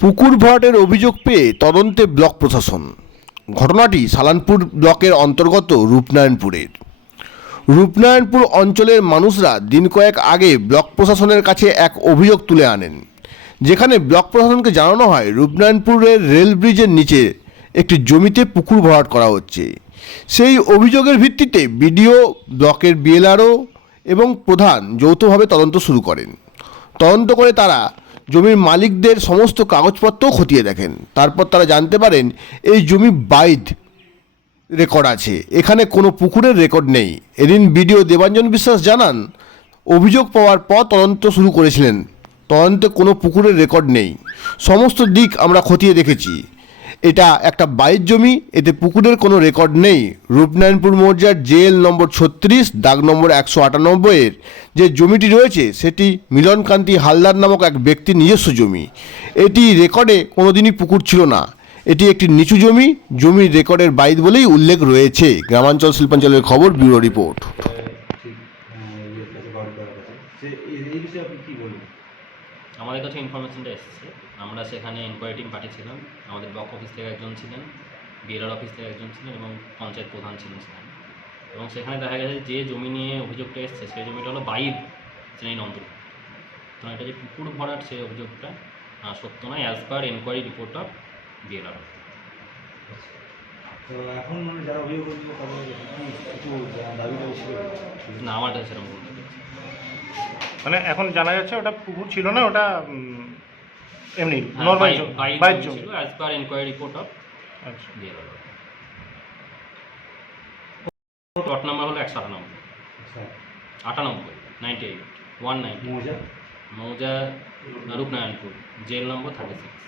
পুকুর ভরাটের অভিযোগ পেয়ে তদন্তে ব্লক প্রশাসন। ঘটনাটি সালানপুর ব্লকের অন্তর্গত রূপনারায়ণপুরের। রূপনারায়ণপুর অঞ্চলের মানুষরা দিন কয়েক আগে ব্লক প্রশাসনের কাছে এক অভিযোগ তুলে আনেন। যেখানে ব্লক প্রশাসনকে জানানো হয়, রূপনারায়ণপুরের রেল ব্রিজের নিচে একটি জমিতে পুকুর ভরাট করা হচ্ছে। সেই অভিযোগের ভিত্তিতে বিডিও, ব্লকের বিএলআরও এবং প্রধান যৌথভাবে তদন্ত শুরু করেন। তদন্ত করে তারা জমির মালিকদের সমস্ত কাগজপত্রও খতিয়ে দেখেন। তারপর তারা জানতে পারেন, এই জমি বাইদ রেকর্ড আছে। এখানে কোনো পুকুরের রেকর্ড নেই। এদিন বিডিও দেবাঞ্জন বিশ্বাস জানান, অভিযোগ পাওয়ার পর তদন্ত শুরু করেছিলেন। তদন্তে কোনো পুকুরের রেকর্ড নেই। সমস্ত দিক আমরা খতিয়ে দেখেছি। এটা একটা বাইর জমি, এতে পুকুরের কোনো রেকর্ড নেই। রূপনারায়ণপুর মৌজার জেএল নম্বর ছত্রিশ, দাগ নম্বর একশো আটানব্বইয়ের যে জমিটি রয়েছে, সেটি মিলনকান্তি হালদার নামক এক ব্যক্তির নিজস্ব জমি। এটি রেকর্ডে কোনোদিনই পুকুর ছিল না। এটি একটি নিচু জমি, জমির রেকর্ডের বাইদ বলেই উল্লেখ রয়েছে। গ্রামাঞ্চল শিল্পাঞ্চলের খবর, ব্যুরো রিপোর্ট। আমাদের কাছে ইনফরমেশনটা এসেছে। আমরা সেখানে ইনকোয়ারি টিম পাঠিয়েছিলাম। আমাদের ব্লক অফিস থেকে একজন ছিলেন বিএলআর অফিস থেকে একজন ছিলেন এবং পঞ্চায়েত প্রধান ছিলেন সেখানে। এবং সেখানে দেখা গেছে যে জমি নিয়ে অভিযোগটা এসেছে সেই জমিটা হলো বাইর শ্রেণির অন্তর্ভুক্ত তো এটা যে পুকুর ভরাট সেই অভিযোগটা সত্য নয় as per enquiry report of BLR না আমার কাছে সেরকম। মানে এখন জানা যাচ্ছে ওটা পুকুর ছিল না ওটা এমনি নরমাল নর্মাল বাই- বাইর বাইর জমি জমি। ছিল as per enquiry report of আচ্ছা। বিএলআর প্লট নাম্বার হলো একশো আটানব্বই। আচ্ছা। আটানব্বই নাইনটি এইট ওয়ান নাইন মৌজা? মৌজা Rupnarayanpur JL number thirty six